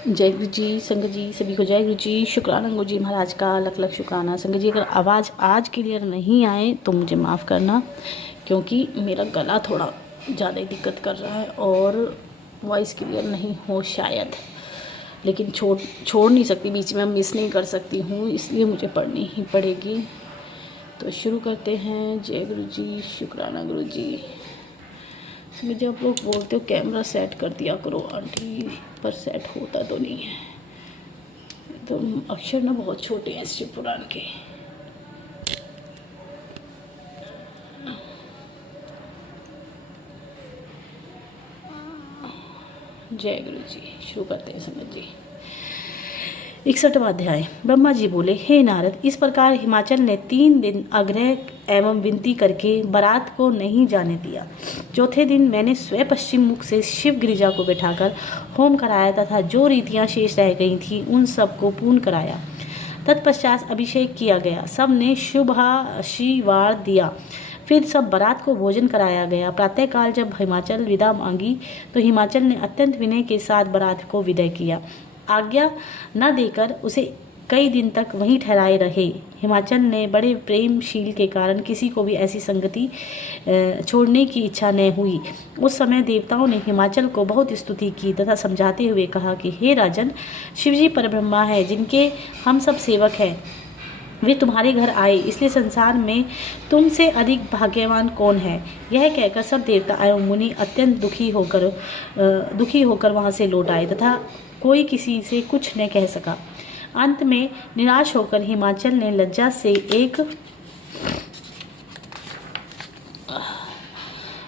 जय गुरु जी। संगत जी सभी को जय गुरु जी। शुक्राना गुरु जी महाराज का लख लख शुक्राना। संगत जी अगर आवाज़ आज क्लियर नहीं आए तो मुझे माफ़ करना, क्योंकि मेरा गला थोड़ा ज़्यादा ही दिक्कत कर रहा है और वॉइस क्लियर नहीं हो शायद, लेकिन छोड़ नहीं सकती, बीच में मिस नहीं कर सकती हूँ, इसलिए मुझे पढ़नी ही पड़ेगी। तो शुरू करते हैं। जय गुरु जी। शुक्राना गुरु जी। मुझे आप लोग बोलते हो कैमरा सेट कर दिया करो आंटी, पर सेट होता तो नहीं है। तो अक्षर ना बहुत छोटे हैं शिव पुराण के। जय गुरु जी। शुरू करते हैं संगत जी। 61वां अध्याय। ब्रह्मा जी बोले, हे नारद, इस प्रकार हिमाचल ने 3 दिन आग्रह एवं विनती करके बारात को नहीं जाने दिया। चौथे दिन मैंने स्वयं पश्चिम मुख से शिव गिरिजा को बैठाकर होम कराया तथा जो रीतियां शेष रह गई थी उन सब को पूर्ण कराया। तत्पश्चात अभिषेक किया गया। सब ने शुभाशीर्वाद दिया। फिर सब बारात को भोजन कराया गया। प्रातःकाल जब हिमाचल विदा मांगी तो हिमाचल ने अत्यंत विनय के साथ बारात को विदा किया। आज्ञा न देकर उसे कई दिन तक वहीं ठहराए रहे। हिमाचल ने बड़े प्रेमशील के कारण किसी को भी ऐसी संगति छोड़ने की इच्छा न हुई। उस समय देवताओं ने हिमाचल को बहुत स्तुति की तथा समझाते हुए कहा कि हे राजन, शिवजी परब्रह्मा है जिनके हम सब सेवक हैं। वे तुम्हारे घर आए, इसलिए संसार में तुमसे अधिक भाग्यवान कौन है। यह कहकर सब देवता एवं मुनि अत्यंत दुखी होकर वहां से लौट आए तथा कोई किसी से कुछ न कह सका। अंत में निराश होकर हिमाचल ने लज्जा से एक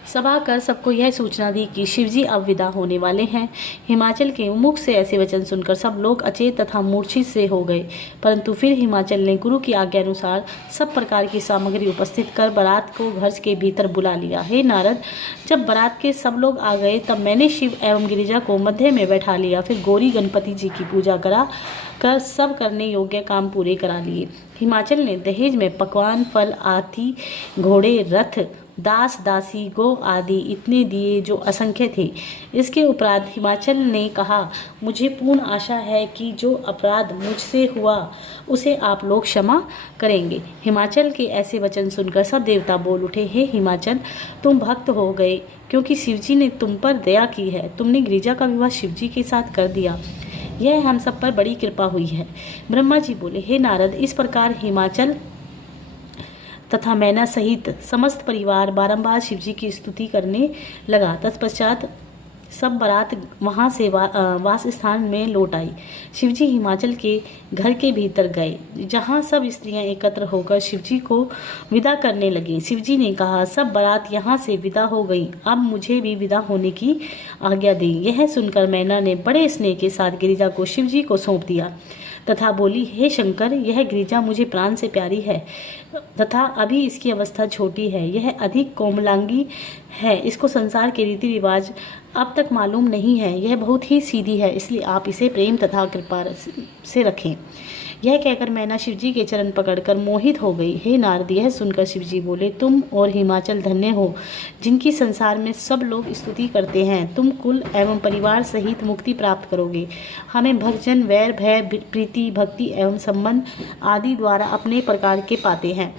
सभा कर सबको यह सूचना दी कि शिवजी अब विदा होने वाले हैं। हिमाचल के मुख से ऐसे वचन सुनकर सब लोग अचेत तथा मूर्छित से हो गए, परंतु फिर हिमाचल ने गुरु की आज्ञा अनुसार सब प्रकार की सामग्री उपस्थित कर बारात को घर के भीतर बुला लिया। हे नारद, जब बारात के सब लोग आ गए तब मैंने शिव एवं गिरिजा को मध्य में बैठा लिया। फिर गौरी गणपति जी की पूजा करा कर सब करने योग्य काम पूरे करा लिए। हिमाचल ने दहेज में पकवान, फल, हाथी, घोड़े, रथ, दास दासी, गो आदि इतने दिए जो असंख्य थे। इसके उपरांत हिमाचल ने कहा, मुझे पूर्ण आशा है कि जो अपराध मुझसे हुआ उसे आप लोग क्षमा करेंगे। हिमाचल के ऐसे वचन सुनकर सब देवता बोल उठे, हे हिमाचल, तुम भक्त हो गए, क्योंकि शिवजी ने तुम पर दया की है। तुमने गिरिजा का विवाह शिवजी के साथ कर दिया, यह हम सब पर बड़ी कृपा हुई है। ब्रह्मा जी बोले, हे नारद, इस प्रकार हिमाचल तथा मैना सहित समस्त परिवार बारंबार शिवजी की स्तुति करने लगा। तत्पश्चात सब बारात वहां से वास स्थान में लौट आई। शिवजी हिमाचल के घर के भीतर गए, जहां सब स्त्रियां एकत्र होकर शिवजी को विदा करने लगी। शिवजी ने कहा, सब बारात यहां से विदा हो गई, अब मुझे भी विदा होने की आज्ञा दी। यह सुनकर मैना ने बड़े स्नेह के साथ गिरिजा को शिवजी को सौंप दिया तथा बोली, हे शंकर, यह गिरिजा मुझे प्राण से प्यारी है तथा अभी इसकी अवस्था छोटी है। यह अधिक कोमलांगी है, इसको संसार के रीति रिवाज अब तक मालूम नहीं है। यह बहुत ही सीधी है, इसलिए आप इसे प्रेम तथा कृपा से रखें। यह कहकर मैना शिवजी के चरण पकड़कर मोहित हो गई। हे नारद, यह सुनकर शिवजी बोले, तुम और हिमाचल धन्य हो, जिनकी संसार में सब लोग स्तुति करते हैं। तुम कुल एवं परिवार सहित मुक्ति प्राप्त करोगे। हमें भक्तजन वैर, भय, प्रीति, भक्ति एवं संबंध आदि द्वारा अपने प्रकार के पाते हैं।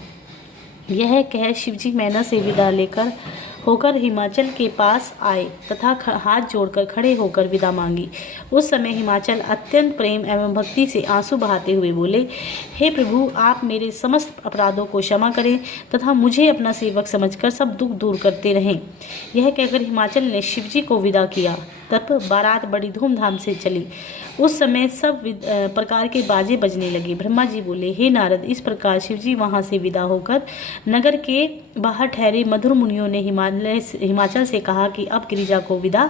यह कह शिवजी मैना से विदा लेकर होकर हिमाचल के पास आए तथा हाथ जोड़कर खड़े होकर विदा मांगी। उस समय हिमाचल अत्यंत प्रेम एवं भक्ति से आंसू बहाते हुए बोले, हे प्रभु, आप मेरे समस्त अपराधों को क्षमा करें तथा मुझे अपना सेवक समझकर सब दुख दूर करते रहें। यह कहकर हिमाचल ने शिवजी को विदा किया। तब बारात बड़ी धूमधाम से चली। उस समय सब प्रकार के बाजे बजने लगे। ब्रह्मा जी बोले, हे नारद, इस प्रकार शिवजी वहां से विदा होकर नगर के बाहर ठहरे। मधुर मुनियों ने हिमाचल से कहा कि अब गिरिजा को विदा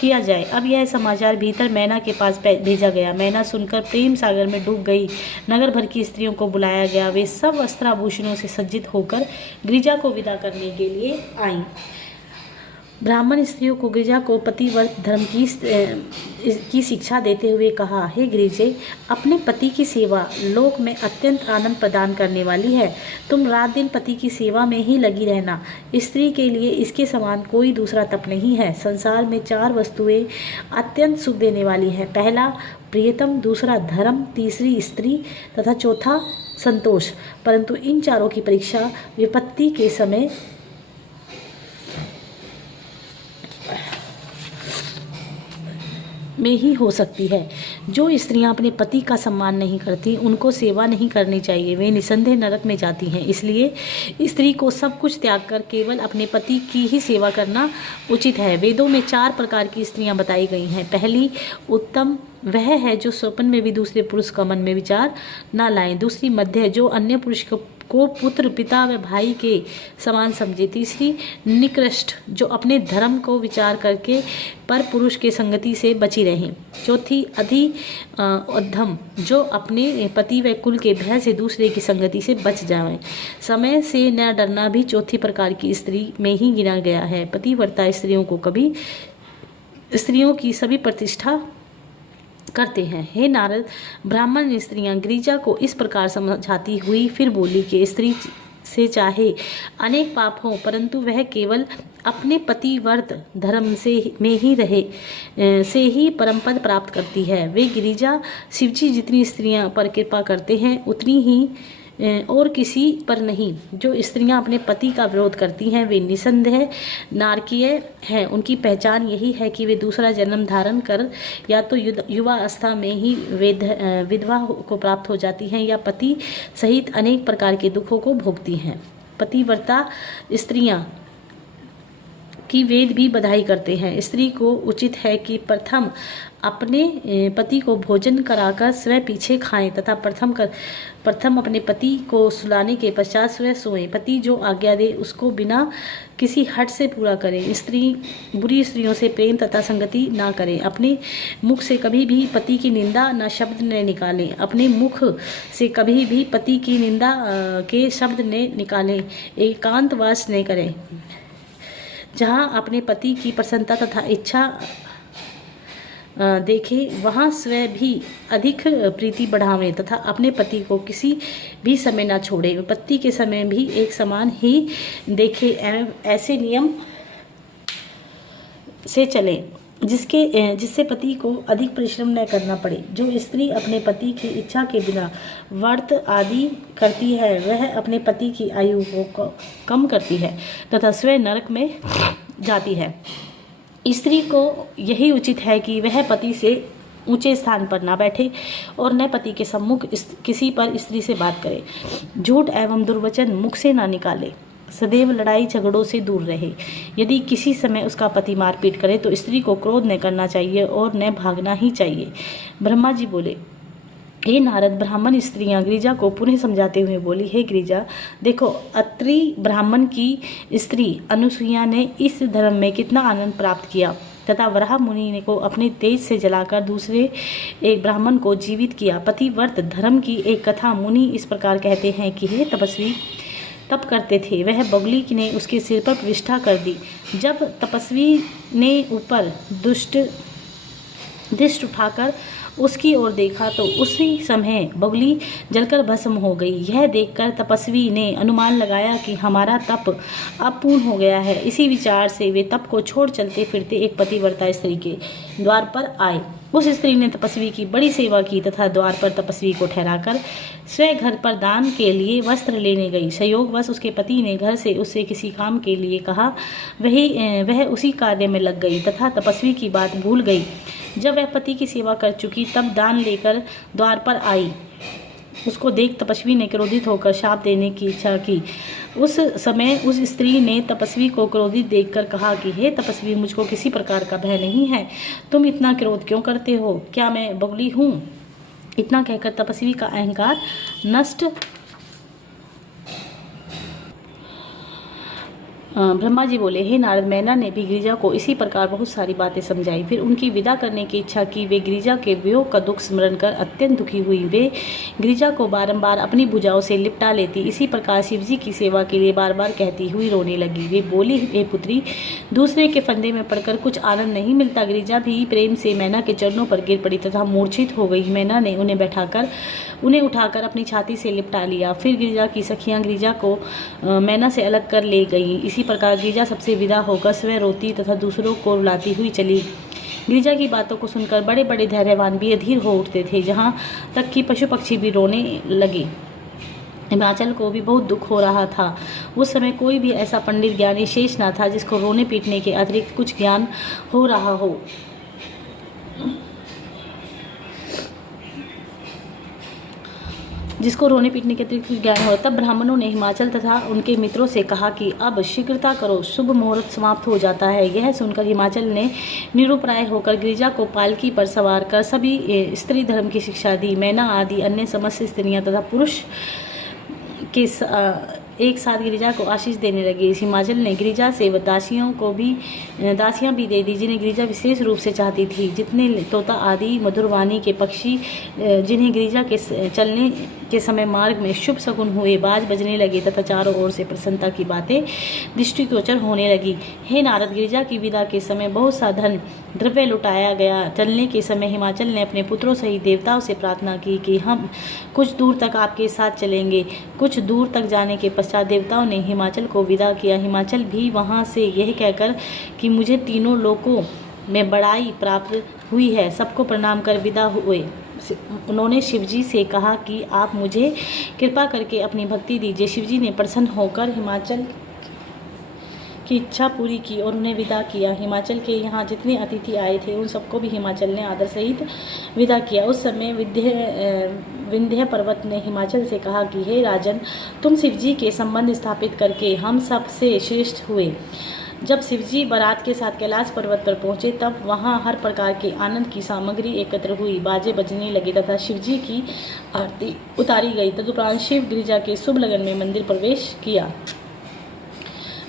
किया जाए। अब यह समाचार भीतर मैना के पास भेजा गया। मैना सुनकर प्रेम सागर में डूब गई। नगर भर की स्त्रियों को बुलाया गया। वे सब वस्त्राभूषणों से सज्जित होकर गिरिजा को विदा करने के लिए आईं। ब्राह्मण स्त्रियों को गिरिजा को पतिव्रत धर्म की शिक्षा देते हुए कहा, हे गिरिजे, अपने पति की सेवा लोक में अत्यंत आनंद प्रदान करने वाली है। तुम रात दिन पति की सेवा में ही लगी रहना। स्त्री के लिए इसके समान कोई दूसरा तप नहीं है। संसार में 4 वस्तुएं अत्यंत सुख देने वाली हैं। पहला प्रियतम, दूसरा धर्म, तीसरी स्त्री तथा चौथा संतोष। परंतु इन चारों की परीक्षा विपत्ति के समय में ही हो सकती है। जो स्त्रियां अपने पति का सम्मान नहीं करती, उनको सेवा नहीं करनी चाहिए। वे निसंदेह नरक में जाती हैं। इसलिए स्त्री को सब कुछ त्याग कर केवल अपने पति की ही सेवा करना उचित है। वेदों में 4 प्रकार की स्त्रियां बताई गई हैं। पहली उत्तम, वह है जो स्वप्न में भी दूसरे पुरुष का मन में विचार न लाए। दूसरी मध्य, जो अन्य पुरुष को पुत्र, पिता व भाई के समान समझे। तीसरी निकृष्ट, जो अपने धर्म को विचार करके पर पुरुष के संगति से बची रहे। चौथी अति अधम, जो अपने पति व कुल के भय से दूसरे की संगति से बच जाए। समय से न डरना भी चौथी प्रकार की स्त्री में ही गिना गया है। पतिव्रता स्त्रियों की सभी प्रतिष्ठा करते हैं। हे नारद, ब्राह्मण स्त्रियां गिरिजा को इस प्रकार समझाती हुई फिर बोली कि स्त्री से चाहे अनेक पाप हों, परंतु वह केवल अपने पतिव्रत धर्म में ही से ही परम पद प्राप्त करती है। वे गिरिजा शिवजी जितनी स्त्रियां पर कृपा करते हैं उतनी ही और किसी पर नहीं। जो स्त्रियां अपने पति का विरोध करती हैं वे निसंदेह नारकीय हैं। उनकी पहचान यही है कि वे दूसरा जन्म धारण कर या तो युवा अवस्था में ही विधवा को प्राप्त हो जाती हैं या पति सहित अनेक प्रकार के दुखों को भोगती हैं। पतिव्रता स्त्रियां की वेद भी बधाई करते हैं। स्त्री को उचित है कि प्रथम अपने पति को भोजन कराकर स्वयं पीछे खाएं तथा प्रथम अपने पति को सुलाने के पश्चात स्वयं सोएं। पति जो आज्ञा दे उसको बिना किसी हट से पूरा करें। बुरी स्त्रियों से प्रेम तथा संगति ना करें। अपने मुख से कभी भी पति की निंदा न शब्द न निकालें। अपने मुख से कभी भी पति की निंदा के शब्द न निकालें। एकांतवास न करें। जहाँ अपने पति की प्रसन्नता तथा इच्छा देखे वहाँ स्वयं भी अधिक प्रीति बढ़ावें तथा अपने पति को किसी भी समय न छोड़े। विपत्ति के समय भी एक समान ही देखे एवं ऐसे नियम से चले जिससे पति को अधिक परिश्रम न करना पड़े। जो स्त्री अपने पति की इच्छा के बिना व्रत आदि करती है वह अपने पति की आयु को कम करती है तथा स्वयं नरक में जाती है। स्त्री को यही उचित है कि वह पति से ऊंचे स्थान पर ना बैठे और न पति के सम्मुख किसी पर स्त्री से बात करे। झूठ एवं दुर्वचन मुख से ना निकाले। सदैव लड़ाई झगड़ों से दूर रहे। यदि किसी समय उसका पति मारपीट करे तो स्त्री को क्रोध न करना चाहिए और न भागना ही चाहिए। ब्रह्मा जी बोले, हे नारद, ब्राह्मण स्त्रियां गिरिजा को पुनः समझाते हुए बोली, हे गिरिजा, देखो, अत्रि ब्राह्मण की स्त्री अनुसुईया ने इस धर्म में कितना आनंद प्राप्त किया तथा वराह मुनि को अपने तेज से जलाकर दूसरे एक ब्राह्मण को जीवित किया। पतिव्रत धर्म की एक कथा मुनि इस प्रकार कहते हैं कि हे तपस्वी तप करते थे, वह बगुली ने उसके सिर पर प्रतिष्ठा कर दी। जब तपस्वी ने ऊपर दृष्टि उठाकर उसकी ओर देखा तो उसी समय बगुली जलकर भस्म हो गई। यह देखकर तपस्वी ने अनुमान लगाया कि हमारा तप अब पूर्ण हो गया है। इसी विचार से वे तप को छोड़ चलते फिरते एक पतिव्रता स्त्री के द्वार पर आए। उस स्त्री ने तपस्वी की बड़ी सेवा की तथा द्वार पर तपस्वी को ठहराकर स्वयं घर पर दान के लिए वस्त्र लेने गई। संयोगवश उसके पति ने घर से उससे किसी काम के लिए कहा। वह उसी कार्य में लग गई तथा तपस्वी की बात भूल गई। जब वह पति की सेवा कर चुकी तब दान लेकर द्वार पर आई। उसको देख तपस्वी ने क्रोधित होकर शाप देने की इच्छा की। उस समय उस स्त्री ने तपस्वी को क्रोधित देखकर कहा कि हे तपस्वी, मुझको किसी प्रकार का भय नहीं है, तुम इतना क्रोध क्यों करते हो? क्या मैं बगुली हूँ? इतना कहकर तपस्वी का अहंकार नष्ट ब्रह्मा जी बोले, हे नारद, मैना ने भी गिरिजा को इसी प्रकार बहुत सारी बातें समझाई। फिर उनकी विदा करने की इच्छा की। वे गिरिजा के वियोग का दुख स्मरण कर अत्यंत दुखी हुई। वे गिरिजा को बारंबार अपनी भुजाओं से लिपटा लेती। इसी प्रकार शिवजी की सेवा के लिए बार बार कहती हुई रोने लगी। वे बोली, हे पुत्री, दूसरे के फंदे में पड़कर कुछ आनंद नहीं मिलता। गिरिजा भी प्रेम से मैना के चरणों पर गिर पड़ी तथा मूर्छित हो गई। मैना ने उन्हें उठाकर अपनी छाती से लिपटा लिया। फिर गिरिजा की सखियां गिरिजा को मैना से अलग कर ले गईं। इसी प्रकार गिरिजा सबसे विदा होकर स्वयं रोती तथा दूसरों को रुलाती हुई चली। गिरिजा की बातों को सुनकर बड़े बड़े धैर्यवान भी अधीर हो उठते थे, जहाँ तक कि पशु पक्षी भी रोने लगे। हिमाचल को भी बहुत दुख हो रहा था। उस समय कोई भी ऐसा पंडित ज्ञानी शेष ना था जिसको रोने पीटने के अतिरिक्त कुछ ज्ञान हो रहा हो। ज्ञान हो। तब ब्राह्मणों ने हिमाचल तथा उनके मित्रों से कहा कि अब शीघ्रता करो, शुभ मुहूर्त समाप्त हो जाता है। यह सुनकर हिमाचल ने निरुपाय होकर गिरिजा को पालकी पर सवार कर सभी स्त्री धर्म की शिक्षा दी। मैना आदि अन्य समस्त स्त्रियां तथा पुरुष के एक साथ गिरिजा को आशीष देने लगे। हिमाचल ने गिरिजा से दासियां भी दे दी, जिन्हें गिरिजा विशेष रूप से चाहती थी। जितने तोता आदि मधुरवाणी के पक्षी जिन्हें गिरिजा के चलने के समय मार्ग में शुभ शकुन हुए, बाज बजने लगे तथा चारों ओर से प्रसन्नता की बातें दृष्टिगोचर होने लगी। हे नारद, गिरिजा की विदा के समय बहुत सा धन द्रव्य लुटाया गया। चलने के समय हिमाचल ने अपने पुत्रों सहित देवताओं से प्रार्थना की कि हम कुछ दूर तक आपके साथ चलेंगे। कुछ दूर तक जाने के पश्चात देवताओं ने हिमाचल को विदा किया। हिमाचल भी वहां से यह कहकर कि मुझे तीनों लोकों में बड़ाई प्राप्त हुई है, सबको प्रणाम कर विदा हुए। उन्होंने शिवजी से कहा कि आप मुझे कृपा करके अपनी भक्ति दीजिए। शिवजी ने प्रसन्न होकर हिमाचल की इच्छा पूरी की और उन्हें विदा किया। हिमाचल के यहाँ जितने अतिथि आए थे उन सबको भी हिमाचल ने आदर सहित विदा किया। उस समय विंध्य पर्वत ने हिमाचल से कहा कि हे राजन, तुम शिवजी के संबंध स्थापित करके हम सबसे श्रेष्ठ हुए। जब शिवजी बारात के साथ कैलाश पर्वत पर पहुंचे तब वहां हर प्रकार के आनंद की सामग्री एकत्र हुई, बाजे बजने लगे तथा शिवजी की आरती उतारी गई। तदुपरांत शिव गिरिजा के शुभ लगन में मंदिर प्रवेश किया।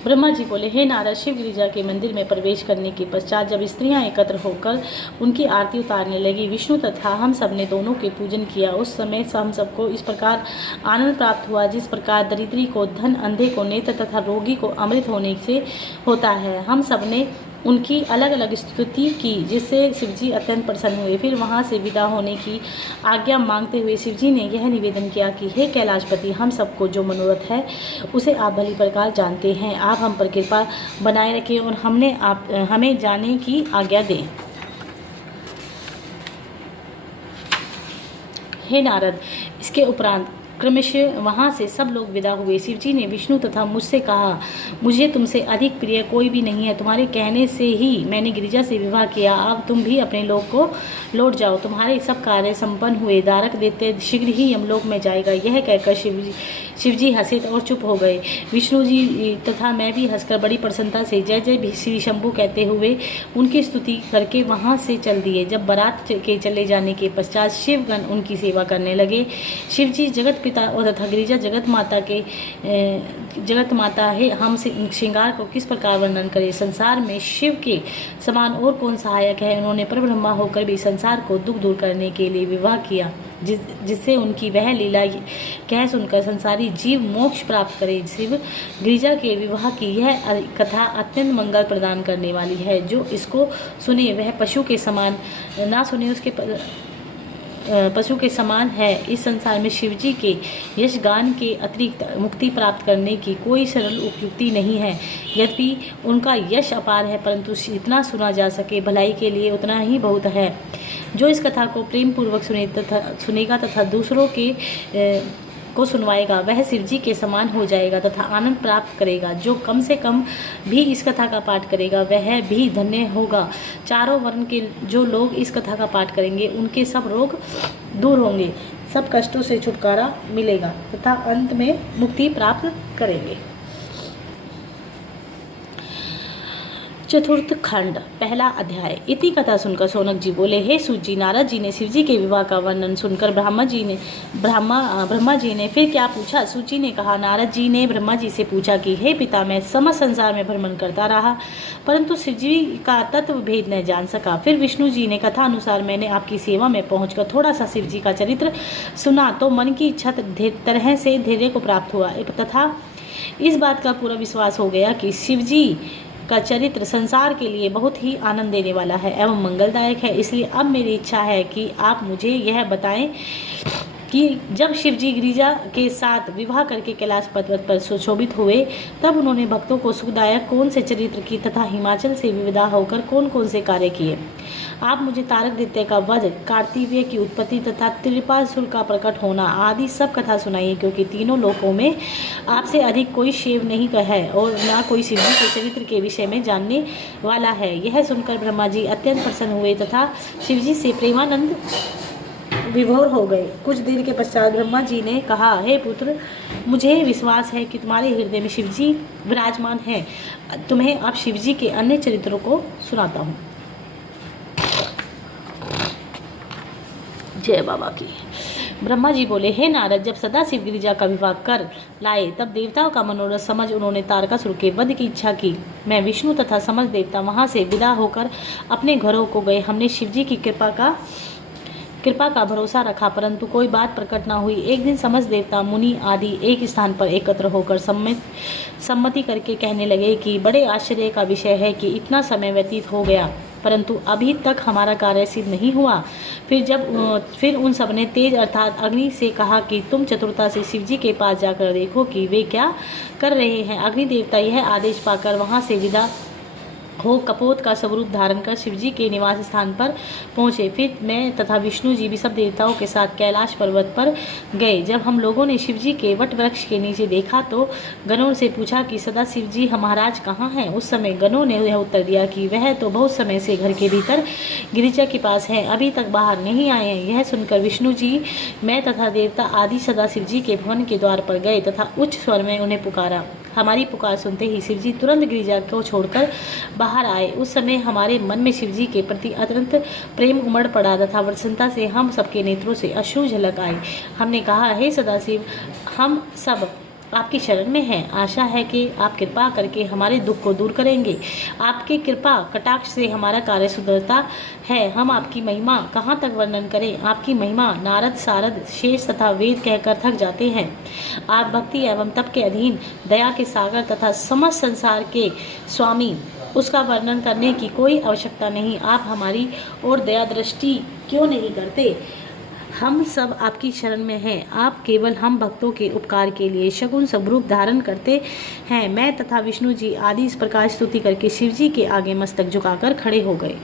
ब्रह्मा जी बोले, हे नारद, शिव गिरिजा के मंदिर में प्रवेश करने के पश्चात जब स्त्रियां एकत्र होकर उनकी आरती उतारने लगी, विष्णु तथा हम सब ने दोनों के पूजन किया। उस समय हम सबको इस प्रकार आनंद प्राप्त हुआ जिस प्रकार दरिद्री को धन, अंधे को नेत्र तथा रोगी को अमृत होने से होता है। हम सब ने उनकी अलग अलग स्तुति की, जिससे शिवजी अत्यंत प्रसन्न हुए। फिर वहां से विदा होने की आज्ञा मांगते हुए शिवजी ने यह निवेदन किया कि हे कैलाशपति, हम सबको जो मनोरथ है उसे आप भली प्रकार जानते हैं। आप हम पर कृपा बनाए रखें और हमें जाने की आज्ञा दें। हे नारद, इसके उपरांत क्रमशः वहाँ से सब लोग विदा हुए। शिवजी ने विष्णु तथा मुझसे कहा, मुझे तुमसे अधिक प्रिय कोई भी नहीं है। तुम्हारे कहने से ही मैंने गिरिजा से विवाह किया। अब तुम भी अपने लोक को लौट जाओ। तुम्हारे सब कार्य संपन्न हुए। दारक देते शीघ्र ही यमलोक में जाएगा। यह कहकर शिवजी हंसे और चुप हो गए। विष्णु जी तथा मैं भी हंसकर बड़ी प्रसन्नता से जय जय श्री शंभु कहते हुए उनकी स्तुति करके वहाँ से चल दिए। जब बारात के चले जाने के पश्चात शिवगण उनकी सेवा करने लगे। शिवजी जगत पिता और तथा गिरिजा जगत माता है। हम श्रृंगार को किस प्रकार वर्णन करें। संसार में शिव के समान और कौन सहायक है। उन्होंने परब्रह्मा होकर भी संसार को दुख दूर करने के लिए विवाह किया, जिससे उनकी वह लीला कह सुनकर संसारी जीव मोक्ष प्राप्त करे। शिव गिरिजा के विवाह की यह कथा अत्यंत मंगल प्रदान करने वाली है। जो इसको सुने वह पशु के समान, ना सुने उसके पशु के समान है। इस संसार में शिवजी के यश गान के अतिरिक्त मुक्ति प्राप्त करने की कोई सरल उपयुक्ति नहीं है। यद्यपि उनका यश अपार है, परंतु जितना सुना जा सके भलाई के लिए उतना ही बहुत है। जो इस कथा को प्रेम पूर्वक सुनेगा तथा दूसरों को सुनवाएगा वह शिवजी के समान हो जाएगा तथा आनंद प्राप्त करेगा। जो कम से कम भी इस कथा का पाठ करेगा वह भी धन्य होगा। चारों वर्ण के जो लोग इस कथा का पाठ करेंगे उनके सब रोग दूर होंगे, सब कष्टों से छुटकारा मिलेगा तथा अंत में मुक्ति प्राप्त करेंगे। चतुर्थ खंड पहला अध्याय। इतनी कथा सुनकर शौनक जी बोले, हे सूत जी, नारद जी ने शिव जी के विवाह का वर्णन सुनकर ब्रह्मा जी ने फिर क्या पूछा? सूत जी ने कहा, नारद जी ने ब्रह्मा जी से पूछा कि हे पिता, मैं समस्त संसार में भ्रमण करता रहा परंतु शिव जी का तत्व भेद न जान सका। फिर विष्णु जी ने कथा अनुसार मैंने आपकी सेवा में पहुंचकर थोड़ा सा शिव जी का चरित्र सुना तो मन की इच्छा तरह से धैर्य को प्राप्त हुआ तथा इस बात का पूरा विश्वास हो गया कि शिव जी का चरित्र संसार के लिए बहुत ही आनंद देने वाला है एवं मंगलदायक है। इसलिए अब मेरी इच्छा है कि आप मुझे यह बताएं कि जब शिव जी गिरिजा के साथ विवाह करके कैलाश पर्वत पर सुशोभित हुए तब उन्होंने भक्तों को सुखदायक कौन से चरित्र की तथा हिमाचल से विदा होकर कौन कौन से कार्य किए। आप मुझे तारक दैत्य का वध, कार्तिवीर्य की उत्पत्ति तथा त्रिपासुर का प्रकट होना आदि सब कथा सुनाइए, क्योंकि तीनों लोकों में आपसे अधिक कोई शिव नहीं है और ना कोई शिव जी के चरित्र के विषय में जानने वाला है। यह सुनकर ब्रह्मा जी अत्यंत प्रसन्न हुए तथा शिव जी से प्रेमानंद विभोर हो गए। कुछ देर के पश्चात ब्रह्मा जी ने कहा, हे पुत्र, मुझे विश्वास है कि तुम्हारे हृदय में शिव जी विराजमान हैं। तुम्हें अब शिव जी के अन्य चरित्रों को सुनाता हूँ। जय बाबा की। ब्रह्मा जी बोले, हे नारद, जब सदा शिव गिरिजा का विवाह कर लाए तब देवताओं का मनोरथ समझ उन्होंने तारकासुर के वध की इच्छा की। मैं विष्णु तथा समस्त देवता वहां से विदा होकर अपने घरों को गए। हमने शिव जी की कृपा का भरोसा रखा परंतु कोई बात प्रकट न हुई। एक दिन समस्त देवता मुनि आदि एक स्थान पर एकत्र होकर सम्मति करके कहने लगे कि बड़े आश्चर्य का विषय है कि इतना समय व्यतीत हो गया परंतु अभी तक हमारा कार्य सिद्ध नहीं हुआ। फिर उन सब ने तेज अर्थात अग्नि से कहा कि तुम चतुरता से शिव जी के पास जाकर देखो कि वे क्या कर रहे हैं। अग्नि देवता यह आदेश पाकर वहां से विदा हो कपोत का स्वरूप धारण कर शिव जी के निवास स्थान पर पहुँचे। फिर मैं तथा विष्णु जी भी सब देवताओं के साथ कैलाश पर्वत पर गए। जब हम लोगों ने शिव जी के वट वृक्ष के नीचे देखा तो गणों से पूछा कि सदा शिव जी महाराज कहाँ हैं। उस समय गणों ने यह उत्तर दिया कि वह तो बहुत समय से घर के भीतर गिरिजा के पास है, अभी तक बाहर नहीं आए हैं। यह सुनकर विष्णु जी, मैं तथा देवता आदि सदा शिव जी के भवन के द्वार पर गए तथा उच्च स्वर में उन्हें पुकारा। हमारी पुकार सुनते ही शिव जी तुरंत गिरिजा को छोड़कर बाहर आए। उस समय हमारे मन में शिव जी के प्रति अत्यंत प्रेम उमड़ पड़ा तथा प्रसन्नता से हम सबके नेत्रों से अश्रु झलक आए। हमने कहा, हे सदाशिव, हम सब आपकी शरण में हैं। आशा है कि आप कृपा करके हमारे दुख को दूर करेंगे। आपके कृपा कटाक्ष से हमारा कार्य सुधरता है। हम आपकी महिमा कहाँ तक वर्णन करें। आपकी महिमा नारद, सारद, शेष तथा वेद कहकर थक जाते हैं। आप भक्ति एवं तप के अधीन, दया के सागर तथा समस्त संसार के स्वामी, उसका वर्णन करने की कोई आवश्यकता नहीं। आप हमारी ओर दया दृष्टि क्यों नहीं करते। हम सब आपकी शरण में हैं। आप केवल हम भक्तों के उपकार के लिए शगुन स्वरूप धारण करते हैं। मैं तथा विष्णु जी आदि इस प्रकार स्तुति करके शिव जी के आगे मस्तक झुकाकर खड़े हो गए।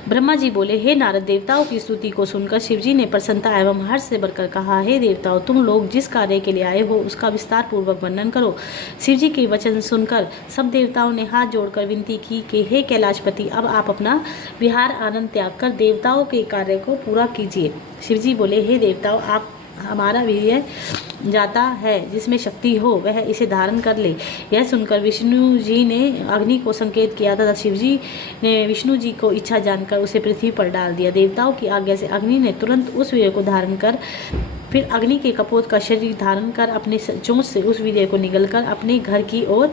ब्रह्मा जी बोले, हे नारद, देवताओं की स्तुति को सुनकर शिव जी ने प्रसन्नता एवं हर्ष से भरकर कहा, हे देवताओं, तुम लोग जिस कार्य के लिए आए हो उसका विस्तार पूर्वक वर्णन करो। शिव जी के वचन सुनकर सब देवताओं ने हाथ जोड़कर विनती की कि हे कैलाशपति, अब आप अपना विहार आनंद त्याग कर देवताओं के कार्य को पूरा कीजिए। शिव जी बोले, हे देवताओं, आप हमारा वीर्य जाता है, जिसमें शक्ति हो वह इसे धारण कर ले। यह सुनकर विष्णु जी ने अग्नि को संकेत किया तथा शिव जी ने विष्णु जी को इच्छा जानकर उसे पृथ्वी पर डाल दिया। देवताओं की आज्ञा से अग्नि ने तुरंत उस वीर्य को धारण कर फिर अग्नि के कपोत का शरीर धारण कर अपने चोंच से उस वीर्य को निगलकर अपने घर की ओर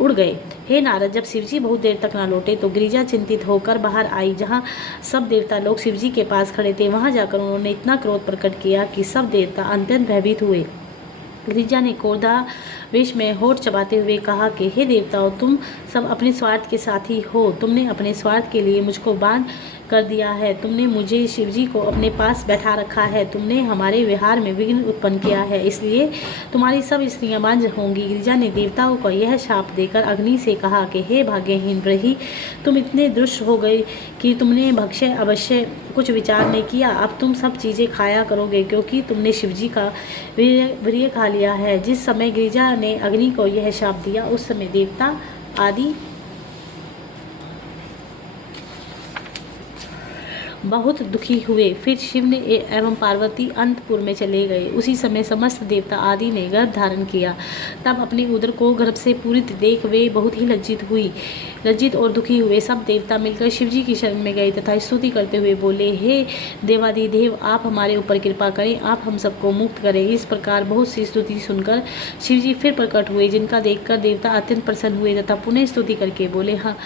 उड़ गए। हे नारद, जब शिवजी बहुत देर तक न लौटे तो गिरिजा चिंतित होकर बाहर आई। जहाँ सब देवता लोग शिवजी के पास खड़े थे, वहां जाकर उन्होंने इतना क्रोध प्रकट किया कि सब देवता अत्यंत भयभीत हुए। गिरिजा ने क्रोधावेश में होठ चबाते हुए कहा कि हे देवताओं, तुम सब अपने स्वार्थ के साथी हो। तुमने अपने स्वार्थ के लिए मुझको बांध कर दिया है। तुमने मुझे शिवजी को अपने पास बैठा रखा है। तुमने हमारे विहार में विघ्न उत्पन्न किया है, इसलिए तुम्हारी सब स्त्रियां बांझ होंगी। गिरिजा ने देवताओं को यह शाप देकर अग्नि से कहा कि हे भाग्यहीन ब्रही, तुम इतने दुष्ट हो गए कि तुमने भक्ष्य अवश्य कुछ विचार नहीं किया। अब तुम सब चीज़ें खाया करोगे, क्योंकि तुमने शिवजी का वीर्य खा लिया है। जिस समय गिरिजा ने अग्नि को यह शाप दिया उस समय देवता आदि बहुत दुखी हुए। फिर शिव ने एवं पार्वती अंतपुर में चले गए। उसी समय समस्त देवता आदि ने गर्भ धारण किया। तब अपने उदर को गर्भ से पूरित देख वे बहुत ही लज्जित और दुखी हुए। सब देवता मिलकर शिवजी की शरण में गए तथा स्तुति करते हुए बोले, हे देवादिदेव, आप हमारे ऊपर कृपा करें, आप हम सबको मुक्त करें। इस प्रकार बहुत सी स्तुति सुनकर शिवजी फिर प्रकट हुए, जिनका देखकर देवता अत्यंत प्रसन्न हुए तथा पुनः स्तुति करके बोले, हाँ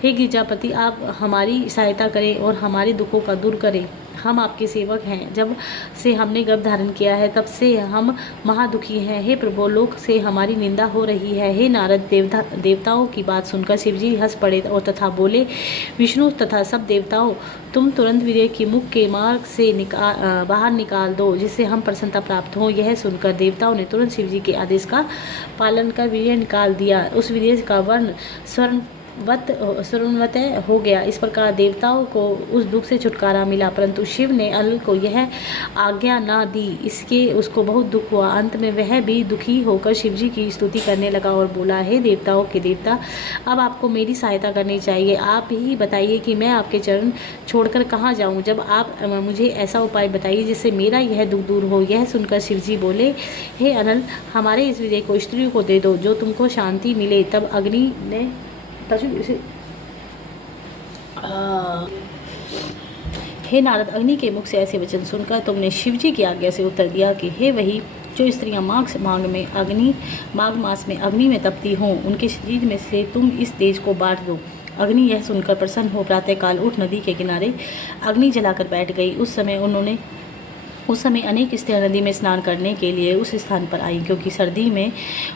हे गिरिजापति, आप हमारी सहायता करें और हमारे दुखों का दूर करें। हम आपके सेवक हैं। जब से हमने गर्भ धारण किया है तब से हम महादुखी हैं। हे प्रभु, लोक से हमारी निंदा हो रही है। हे नारद, देवताओं की बात सुनकर शिवजी हंस पड़े और तथा बोले, विष्णु तथा सब देवताओं, तुम तुरंत वीर्य की मुख के मार्ग से बाहर निकाल दो, जिससे हम प्रसन्नता प्राप्त हो। यह सुनकर देवताओं ने तुरंत शिवजी के आदेश का पालन कर वीर्य निकाल दिया। उस वीर्य का वर्ण स्वर्णवत हो गया। इस प्रकार देवताओं को उस दुख से छुटकारा मिला, परंतु शिव ने अनिल को यह आज्ञा न दी। इसके उसको बहुत दुख हुआ। अंत में वह भी दुखी होकर शिवजी की स्तुति करने लगा और बोला, हे देवताओं के देवता, अब आपको मेरी सहायता करनी चाहिए। आप ही बताइए कि मैं आपके चरण छोड़कर कहाँ जाऊँ। जब आप मुझे ऐसा उपाय बताइए जिससे मेरा यह दुख दूर हो। यह सुनकर शिवजी बोले, हे अनिल, हमारे इस वीर्य को स्त्रियों को दे दो, जो तुमको शांति मिले। तब अग्नि ने हे नारद, अग्नि के मुख से ऐसे वचन सुनकर तुमने शिवजी की आज्ञा से उत्तर दिया कि हे वही जो स्त्रियां माघ मास में अग्नि में तपती हों, उनके शरीर में से तुम इस तेज को बांट दो। अग्नि यह सुनकर प्रसन्न हो प्रातःकाल उठ नदी के किनारे अग्नि जलाकर बैठ गई। उस समय अनेक स्त्रियां नदी में स्नान करने के लिए उस स्थान पर आई, क्योंकि सर्दी में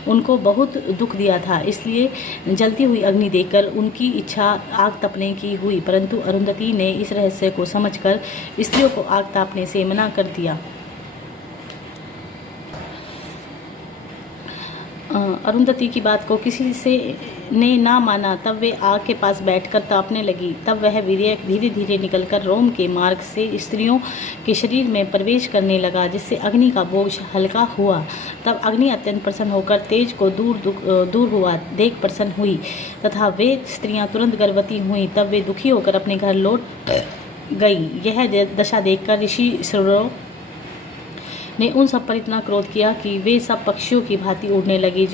उनको बहुत दुख दिया था। इसलिए जलती हुई अग्नि देखकर उनकी इच्छा आग तपने की हुई, परंतु अरुंधति ने इस रहस्य को समझकर स्त्रियों को आग तापने से मना कर दिया। अरुंधति की बात को किसी से ने ना माना। तब वे आग के पास बैठकर तापने लगी। तब वह वीर्य धीरे धीरे निकलकर रोम के मार्ग से स्त्रियों के शरीर में प्रवेश करने लगा, जिससे अग्नि का बोझ हल्का हुआ। तब अग्नि अत्यंत प्रसन्न होकर तेज को दूर हुआ देख प्रसन्न हुई तथा वे स्त्रियां तुरंत गर्भवती हुईं। तब वे दुखी होकर अपने घर लौट गई। यह दशा देखकर ऋषि श्रवण ने उन सब पर इतना क्रोध किया कि वे सब पक्षियों की भांति उड़ने लगे।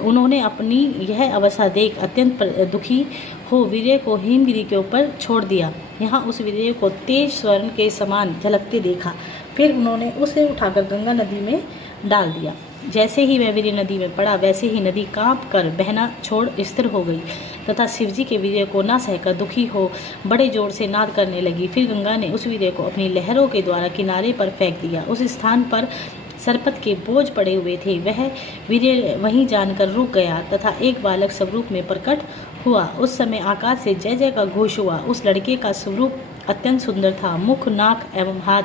उन्होंने अपनी यह अवस्था देख अत्यंत दुखी हो वीर्य को हिमगिरी के ऊपर छोड़ दिया। यहाँ उस वीर्य को तेज स्वर्ण के समान झलकते देखा। फिर उन्होंने उसे उठाकर गंगा नदी में डाल दिया। जैसे ही वह वीर्य नदी में पड़ा, वैसे ही नदी कांप कर बहना छोड़ स्थिर हो गई तथा शिवजी के वीर्य को न सहकर दुखी हो बड़े जोर से नाद करने लगी। फिर गंगा ने उस वीर्य को अपनी लहरों के द्वारा किनारे पर फेंक दिया। उस स्थान पर सरपत के बोझ पड़े हुए थे। वह वीर्य वहीं जानकर रुक गया तथा एक बालक स्वरूप में प्रकट हुआ। उस समय आकाश से जय जय का घोष हुआ। उस लड़के का स्वरूप अत्यंत सुंदर था। मुख, नाक एवं हाथ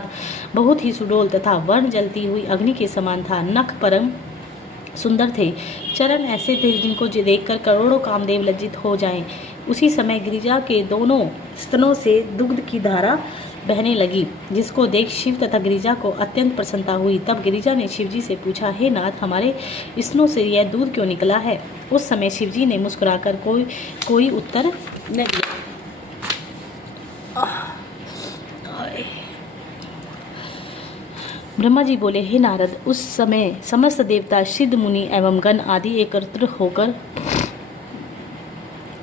बहुत ही सुडौल तथा वर्ण जलती हुई अग्नि के समान था। नख परम सुंदर थे। चरण ऐसे थे जिनको देखकर करोड़ों कामदेव लज्जित हो जाएं। उसी समय गिरिजा के दोनों स्तनों से दुग्ध की धारा बहने लगी, जिसको देख शिव तथा गिरिजा को अत्यंत प्रसन्नता हुई। तब गिरिजा ने शिवजी से पूछा, हे नाथ, हमारे स्तनों से यह दूध क्यों निकला है? उस समय शिवजी ने मुस्कुराकर कोई उत्तर न दिया। ब्रह्मा जी बोले, हे नारद, उस समय समस्त देवता, सिद्ध मुनि एवं गण आदि एकत्र होकर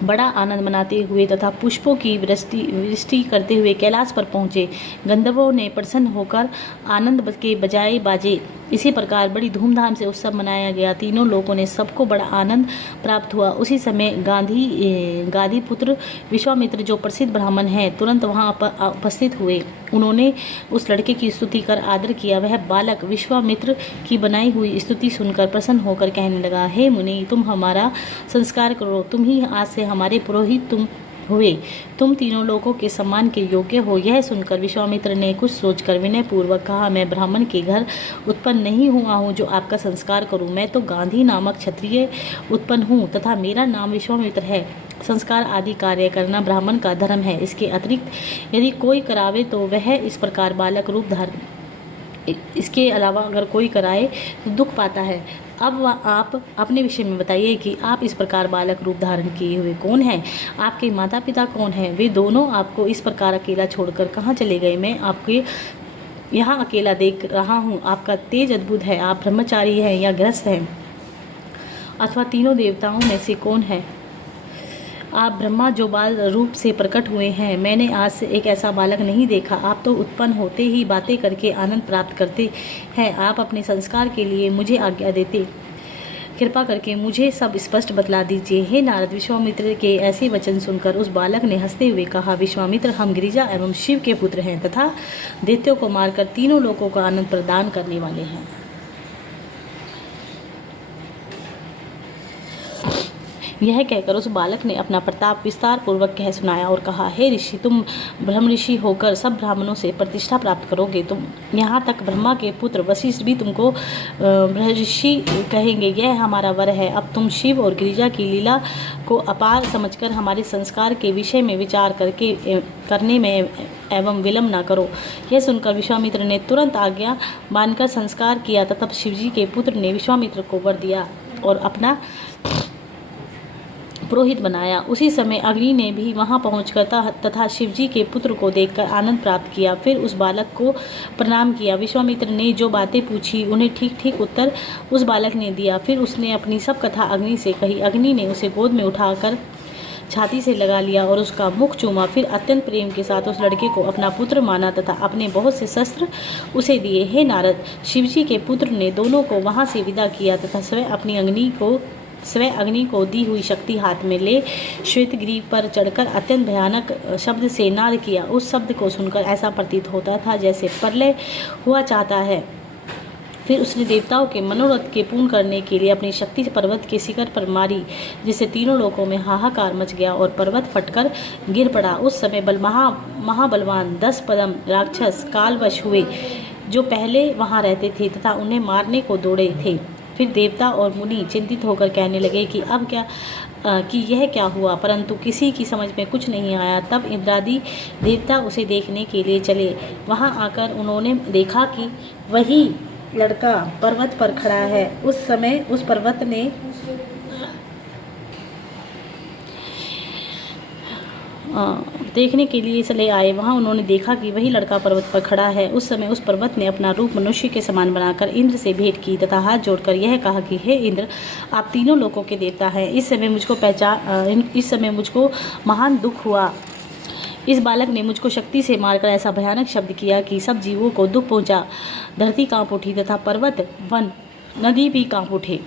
बड़ा आनंद मनाते हुए तथा पुष्पों की वृष्टि करते हुए कैलाश पर पहुँचे। गंधर्वों ने प्रसन्न होकर आनंद के बजाए बाजे। इसी प्रकार बड़ी धूमधाम से उत्सव मनाया गया। तीनों लोगों ने सबको बड़ा आनंद प्राप्त हुआ। उसी समय गादी पुत्र विश्वामित्र, जो प्रसिद्ध ब्राह्मण हैं, तुरंत वहां उपस्थित हुए। उन्होंने उस लड़के की स्तुति कर आदर किया। वह बालक विश्वामित्र की बनाई हुई स्तुति सुनकर प्रसन्न होकर कहने लगा, हे मुनि, तुम हमारा संस्कार करो। तुम ही आज से हमारे पुरोहित हुए। तुम तीनों लोगों के सम्मान के योग्य हो। यह सुनकर विश्वामित्र ने कुछ सोचकर विनय पूर्वक कहा, मैं ब्राह्मण के घर उत्पन्न नहीं हुआ हूँ जो आपका संस्कार करूँ। मैं तो गांधी नामक क्षत्रिय उत्पन्न हूँ तथा मेरा नाम विश्वामित्र है। संस्कार आदि कार्य करना ब्राह्मण का धर्म है। इसके अतिरिक्त यदि कोई करावे तो वह इस प्रकार बालक रूप धारण इसके अलावा अगर कोई कराए तो दुख पाता है। अब आप अपने विषय में बताइए कि आप इस प्रकार बालक रूप धारण किए हुए कौन हैं? आपके माता पिता कौन हैं? वे दोनों आपको इस प्रकार अकेला छोड़कर कहाँ चले गए? मैं आपके यहाँ अकेला देख रहा हूँ। आपका तेज अद्भुत है। आप ब्रह्मचारी हैं या गृहस्थ हैं, अथवा तीनों देवताओं में से कौन है? आप ब्रह्मा जो बाल रूप से प्रकट हुए हैं, मैंने आज से एक ऐसा बालक नहीं देखा। आप तो उत्पन्न होते ही बातें करके आनंद प्राप्त करते हैं। आप अपने संस्कार के लिए मुझे आज्ञा देते, कृपा करके मुझे सब स्पष्ट बतला दीजिए। हे नारद, विश्वामित्र के ऐसे वचन सुनकर उस बालक ने हंसते हुए कहा, विश्वामित्र, हम गिरिजा एवं शिव के पुत्र हैं तथा दैत्यों को मारकर तीनों लोकों को आनंद प्रदान करने वाले हैं। यह कहकर उस बालक ने अपना प्रताप विस्तार पूर्वक कह सुनाया और कहा, हे ऋषि, तुम ब्रह्म ऋषि होकर सब ब्राह्मणों से प्रतिष्ठा प्राप्त करोगे। तुम यहाँ तक ब्रह्मा के पुत्र वशिष्ठ भी तुमको ब्रह्मऋषि कहेंगे। यह हमारा वर है। अब तुम शिव और गिरिजा की लीला को अपार समझकर हमारे संस्कार के विषय में विचार करने में एवं विलम्ब न करो। यह सुनकर विश्वामित्र ने तुरंत आज्ञा मानकर संस्कार किया। तब शिवजी के पुत्र ने विश्वामित्र को वर दिया और अपना पुरोहित बनाया। उसी समय अग्नि ने भी वहां पहुंचकर तथा शिवजी के पुत्र को देखकर आनंद प्राप्त किया। फिर उस बालक को प्रणाम किया। विश्वामित्र ने जो बातें पूछी उन्हें ठीक ठीक उत्तर उस बालक ने दिया। फिर उसने अपनी सब कथा अग्नि से कही। अग्नि ने उसे गोद में उठाकर छाती से लगा लिया और उसका मुख चूमा। फिर अत्यंत प्रेम के साथ उस लड़के को अपना पुत्र माना तथा अपने बहुत से शस्त्र उसे दिए। हे नारद, शिवजी के पुत्र ने दोनों को वहां से विदा किया तथा स्वयं अग्नि को दी हुई शक्ति हाथ में ले श्वेतगिरि पर चढ़कर अत्यंत भयानक शब्द से नाद किया। उस शब्द को सुनकर ऐसा प्रतीत होता था जैसे प्रलय हुआ चाहता है। फिर उसने देवताओं के मनोरथ के पूर्ण करने के लिए अपनी शक्ति पर्वत के शिखर पर मारी, जिससे तीनों लोकों में हाहाकार मच गया और पर्वत फटकर गिर पड़ा। उस समय महाबलवान 10 पदम राक्षस कालवश हुए, जो पहले वहां रहते थे तथा उन्हें मारने को दौड़े थे। फिर देवता और मुनि चिंतित होकर कहने लगे कि अब यह क्या हुआ, परंतु किसी की समझ में कुछ नहीं आया। तब इंद्रादि देवता उसे देखने के लिए चले। वहां आकर उन्होंने देखा कि वही लड़का पर्वत पर खड़ा है। उस समय उस पर्वत ने देखने के लिए चले आए। वहां उन्होंने देखा कि वही लड़का पर्वत पर खड़ा है। उस समय उस पर्वत ने अपना रूप मनुष्य के समान बनाकर इंद्र से भेंट की तथा हाथ जोड़कर यह कहा कि हे इंद्र, आप तीनों लोकों के देवता हैं। इस समय मुझको महान दुख हुआ। इस बालक ने मुझको शक्ति से मारकर ऐसा भयानक शब्द किया कि सब जीवों को दुख पहुंचा। धरती कांप उठी तथा पर्वत, वन, नदी भी कांप उठे।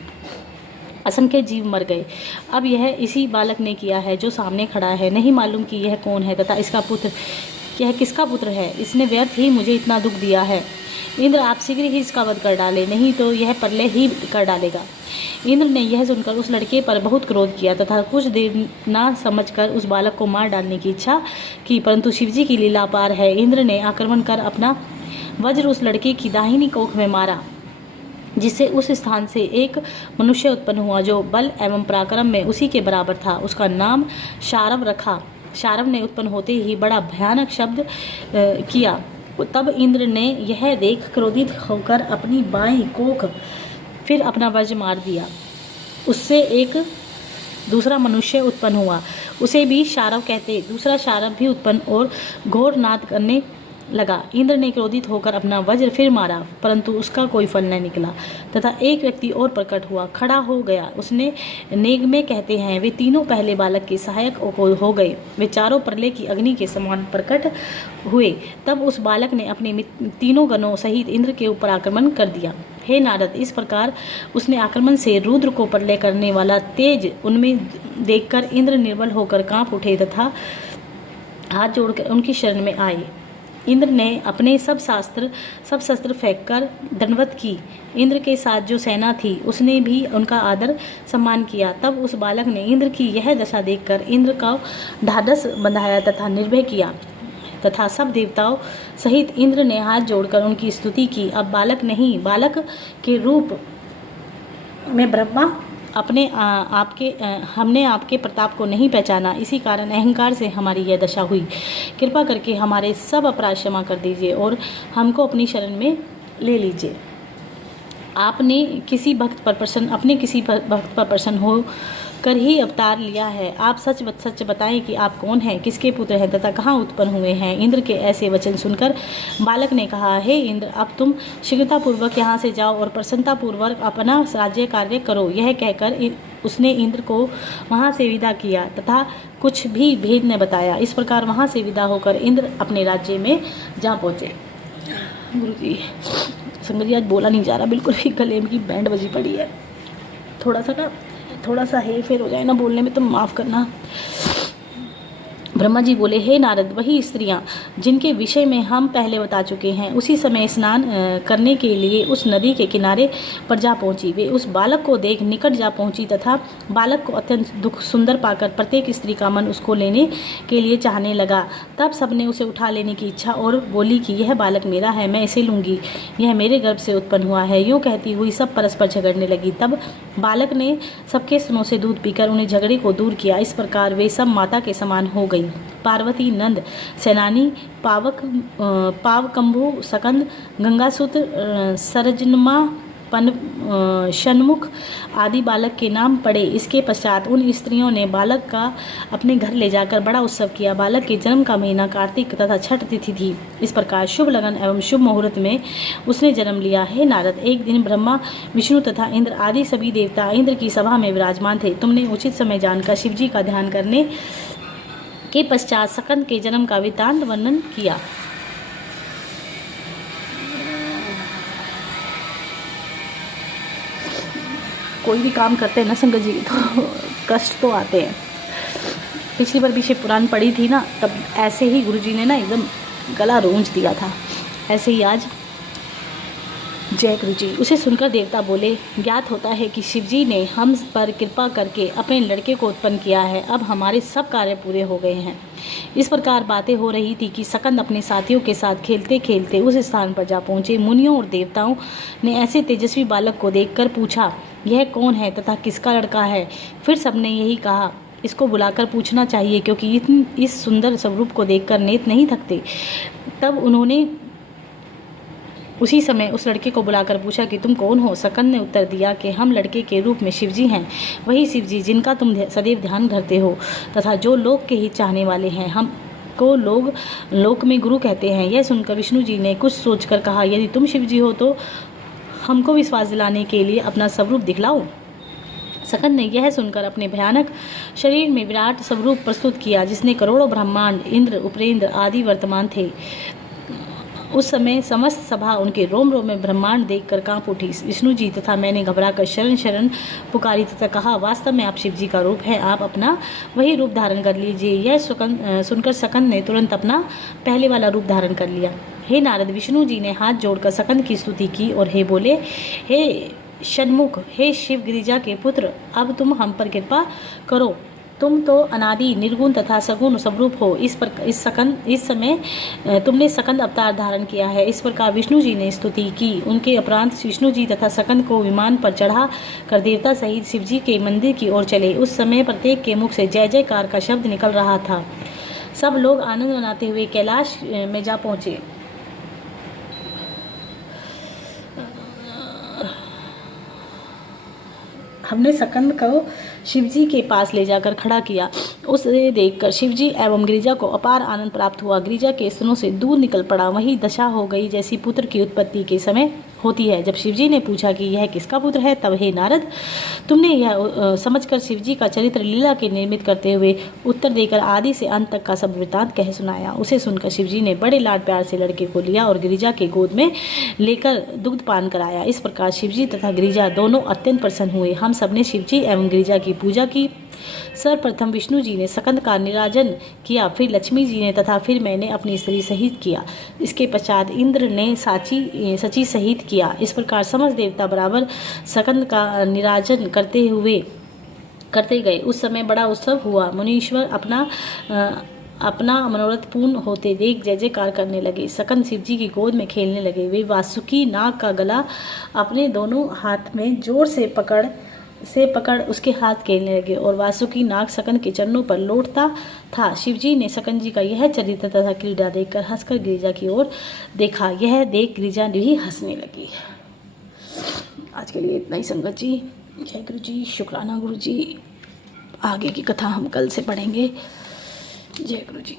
असंख्य जीव मर गए। अब यह इसी बालक ने किया है जो सामने खड़ा है। नहीं मालूम कि यह कौन है तथा यह किसका पुत्र है। इसने व्यर्थ ही मुझे इतना दुख दिया है। इंद्र, आप शीघ्र ही इसका वध कर डालें, नहीं तो यह प्रलय ही कर डालेगा। इंद्र ने यह सुनकर उस लड़के पर बहुत क्रोध किया तथा कुछ देर ना समझकर उस बालक को मार डालने की इच्छा की, परंतु शिवजी की लीला अपार है। इंद्र ने आक्रमण कर अपना वज्र उस लड़के की दाहिनी कोख में मारा, जिससे उस स्थान से एक मनुष्य उत्पन्न हुआ जो बल एवं पराक्रम में उसी के बराबर था। उसका नाम शारव रखा। शारव ने उत्पन्न होते ही बड़ा भयानक शब्द किया। तब इंद्र ने यह देख क्रोधित होकर अपनी बाईं कोख फिर अपना वज्र मार दिया। उससे एक दूसरा मनुष्य उत्पन्न हुआ, उसे भी शारव कहते। दूसरा शारव भी उत्पन्न और घोर नाद करने लगा। इंद्र ने क्रोधित होकर अपना वज्र फिर मारा, परंतु उसका कोई फल न निकला तथा एक व्यक्ति और प्रकट हुआ, खड़ा हो गया। उसने नेग में कहते हैं, वे तीनों पहले बालक के सहायक हो गए। वे चारों प्रलय की अग्नि के समान प्रकट हुए। तब उस बालक ने अपने तीनों गणों सहित इंद्र के ऊपर आक्रमण कर दिया। हे नारद, इस प्रकार उसने आक्रमण से रुद्र को प्रलय करने वाला तेज उनमें देखकर इंद्र निर्बल होकर कांप उठे तथा हाथ जोड़कर उनकी शरण में आए। इंद्र ने अपने सब शस्त्र फेंककर दंडवत की। इंद्र के साथ जो सेना थी उसने भी उनका आदर सम्मान किया। तब उस बालक ने इंद्र की यह दशा देखकर इंद्र का ढाढ़स बंधाया तथा निर्भय किया तथा सब देवताओं सहित इंद्र ने हाथ जोड़कर उनकी स्तुति की। अब बालक नहीं, बालक के रूप में ब्रह्मा हमने आपके प्रताप को नहीं पहचाना, इसी कारण अहंकार से हमारी यह दशा हुई। कृपा करके हमारे सब अपराध क्षमा कर दीजिए और हमको अपनी शरण में ले लीजिए। आपने किसी भक्त पर प्रसन्न हो कर ही अवतार लिया है। आप सच बताएं कि आप कौन हैं, किसके पुत्र हैं तथा कहाँ उत्पन्न हुए हैं। इंद्र के ऐसे वचन सुनकर बालक ने कहा, हे इंद्र, अब तुम शीघ्रतापूर्वक यहाँ से जाओ और प्रसन्नतापूर्वक अपना राज्य कार्य करो। यह कहकर उसने इंद्र को वहाँ से विदा किया तथा कुछ भी भेद न बताया। इस प्रकार वहाँ से विदा होकर इंद्र अपने राज्य में जा पहुँचे। गुरु जी संगत जी, आज बोला नहीं जा रहा, बिल्कुल ही गले में की बैंड बजी पड़ी है। थोड़ा सा हेर फेर हो जाए ना बोलने में तो माफ़ करना। ब्रह्मा जी बोले, हे नारद, वही स्त्रियां जिनके विषय में हम पहले बता चुके हैं उसी समय स्नान करने के लिए उस नदी के किनारे पर जा पहुंची। वे उस बालक को देख निकट जा पहुंची तथा बालक को अत्यंत दुख सुंदर पाकर प्रत्येक स्त्री का मन उसको लेने के लिए चाहने लगा। तब सबने उसे उठा लेने की इच्छा और बोली कि यह बालक मेरा है, मैं इसे लूँगी, यह मेरे गर्भ से उत्पन्न हुआ है। यूँ कहती हुई सब परस्पर झगड़ने लगी। तब बालक ने सबके स्तनों से दूध पीकर उन्हें झगड़े को दूर किया। इस प्रकार वे सब माता के समान हो गई। पार्वती, नंद, सेनानी, पावकंभु, सकंद, गंगासुत, सरजनमा, षण्मुख आदि बालक के नाम पड़े। इसके पश्चात उन स्त्रियों ने बालक का अपने घर ले जाकर बड़ा उत्सव किया। बालक के जन्म का महीना कार्तिक तथा छठ तिथि थी। इस प्रकार शुभ लगन एवं शुभ मुहूर्त में उसने जन्म लिया। हे नारद, एक दिन ब्रह्मा, विष्णु तथा इंद्र आदि सभी देवता इंद्र की सभा में विराजमान थे। तुमने उचित समय जानकर शिव जी का ध्यान करने के पश्चात सकंद के जन्म का वृत्तांत वर्णन किया। कोई भी काम करते हैं ना संगत जी तो कष्ट तो आते हैं। पिछली बार भी शिव पुराण पढ़ी थी ना, तब ऐसे ही गुरुजी ने ना एकदम गला रूंझ दिया था। ऐसे ही आज जय गुरु जी। उसे सुनकर देवता बोले, ज्ञात होता है कि शिवजी ने हम पर कृपा करके अपने लड़के को उत्पन्न किया है। अब हमारे सब कार्य पूरे हो गए हैं। इस प्रकार बातें हो रही थी कि सकंद अपने साथियों के साथ खेलते खेलते उस स्थान पर जा पहुँचे। मुनियों और देवताओं ने ऐसे तेजस्वी बालक को देखकर पूछा, यह कौन है तथा किसका लड़का है। फिर सबने यही कहा, इसको बुलाकर पूछना चाहिए, क्योंकि इस सुंदर स्वरूप को देखकर नेत्र नहीं थकते। तब उन्होंने उसी समय उस लड़के को बुलाकर पूछा कि तुम कौन हो। सकंद ने उत्तर दिया कि हम लड़के के रूप में शिवजी हैं, वही शिवजी जिनका तुम सदैव ध्यान करते हो तथा जो लोक के ही चाहने वाले हैं। हम को लोग लोक में गुरु कहते हैं। यह सुनकर विष्णु जी ने कुछ सोचकर कहा, यदि तुम शिवजी हो तो हमको विश्वास दिलाने के लिए अपना स्वरूप दिखलाओ। सकंद ने यह सुनकर अपने भयानक शरीर में विराट स्वरूप प्रस्तुत किया, जिसने करोड़ों ब्रह्मांड, इंद्र, उपरेंद्र आदि वर्तमान थे। उस समय समस्त सभा उनके रोम रोम में ब्रह्मांड देखकर कांप उठी। विष्णु जी तथा मैंने घबराकर शरण शरण पुकारी तथा कहा, वास्तव में आप शिव जी का रूप है, आप अपना वही रूप धारण कर लीजिए। यह सुनकर सकंद ने तुरंत अपना पहले वाला रूप धारण कर लिया। हे नारद, विष्णु जी ने हाथ जोड़कर सकंद की स्तुति की और हे बोले, हे षण्मुख, हे शिव गिरिजा के पुत्र, अब तुम हम पर कृपा करो। तुम तो अनादि, निर्गुण तथा सगुण स्वरूप हो। इस समय तुमने सकंद अवतार धारण किया है। इस प्रकार विष्णु जी ने स्तुति की। उनके उपरांत विष्णु जी तथा सकंद को विमान पर चढ़ा कर देवता सहित शिव जी के मंदिर की ओर चले। उस समय प्रत्येक के मुख से जय जयकार का शब्द निकल रहा था। सब लोग आनंद मनाते हुए कैलाश में जा पहुँचे। हमने सकंद को शिवजी के पास ले जाकर खड़ा किया। उसे देखकर शिवजी एवं गिरिजा को अपार आनंद प्राप्त हुआ। गिरिजा के स्तनों से दूध निकल पड़ा। वही दशा हो गई जैसी पुत्र की उत्पत्ति के समय होती है। जब शिवजी ने पूछा कि यह किसका पुत्र है, तब हे नारद, तुमने यह समझकर शिवजी का चरित्र लीला के निर्मित करते हुए उत्तर देकर आदि से अंत तक का सब वृत्तांत कह सुनाया। उसे सुनकर शिवजी ने बड़े लाड प्यार से लड़के को लिया और गिरिजा के गोद में लेकर दुग्ध पान कराया। इस प्रकार शिवजी तथा गिरिजा दोनों अत्यंत प्रसन्न हुए। हम सबने शिवजी एवं गिरिजा की पूजा की। सर्वप्रथम विष्णु जी ने सकंद का निराजन किया, फिर लक्ष्मी जी ने तथा फिर मैंने अपनी स्त्री सहित किया। इसके पश्चात इंद्र ने सची सहित किया। इस प्रकार समस्त देवता बराबर सकंद का निराजन करते गए। उस समय बड़ा उत्सव हुआ। मुनीश्वर अपना मनोरथ पूर्ण होते देख जय जयकार करने लगे। सकंद शिवजी की गोद में खेलने लगे। वे वासुकी नाग का गला अपने दोनों हाथ में जोर से पकड़ से पकड़ उसके हाथ खेलने लगे और वासुकी नाग सकन के चरणों पर लौटता था। शिवजी ने सकन जी का यह चरित्र तथा क्रीड़ा देखकर हंसकर गिरिजा की ओर देखा। यह देख गिरिजा भी हंसने लगी। आज के लिए इतना ही संगत जी। जय गुरु जी, शुक्राना गुरु जी। आगे की कथा हम कल से पढ़ेंगे। जय गुरु जी।